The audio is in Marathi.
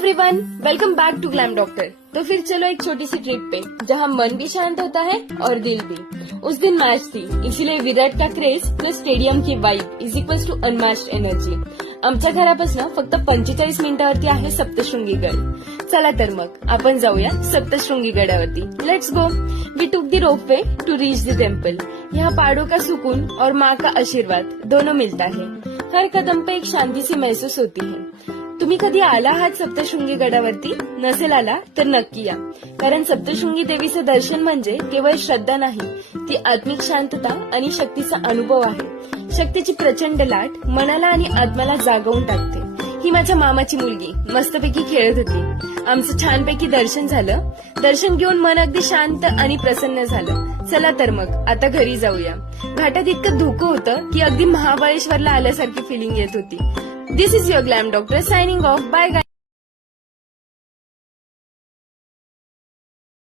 Everyone, welcome back to glam doctor. तो फिर चलो एक छोटी सी ट्रिप पे जहाँ मन भी शांत होता है और दिल भी। उस दिन मैच थी, इसीलिए विराट का क्रेज प्लस स्टेडियम की vibe is equals to unmatched energy. आमच्या घरापासून फक्त 45 मिनिटावरती आहे सप्तशृंगी गड। चला तर मग आपण जाऊया सप्तशृंगी गडावरती। Let's go. We took the ropeway to reach the temple. यहाँ पहाड़ों का सुकून और माँ का आशीर्वाद दोनों मिलता है। हर कदम पे एक शांति सी महसूस होती है। तुम्ही कधी आला आहात सप्तशृंगी गडावरती? नसेल आला तर नक्की या, कारण सप्तशृंगी देवीचं दर्शन म्हणजे केवळ श्रद्धा नाही, ती आत्मिक शांतता आणि शक्तीचा अनुभव आहे। शक्तीची प्रचंड लाट मनाला आणि आत्म्याला जागवून टाकते। ही माझ्या मामाची मुलगी मस्तपैकी खेळत होती। आमचं छानपैकी दर्शन झालं। दर्शन घेऊन मन अगदी शांत आणि प्रसन्न झालं। चला तर मग आता घरी जाऊया। घाटात इतकं धुकं होतं की अगदी महाबळेश्वरला आल्यासारखी फिलिंग येत होती। This is your Glam Doctor signing off. Bye guys.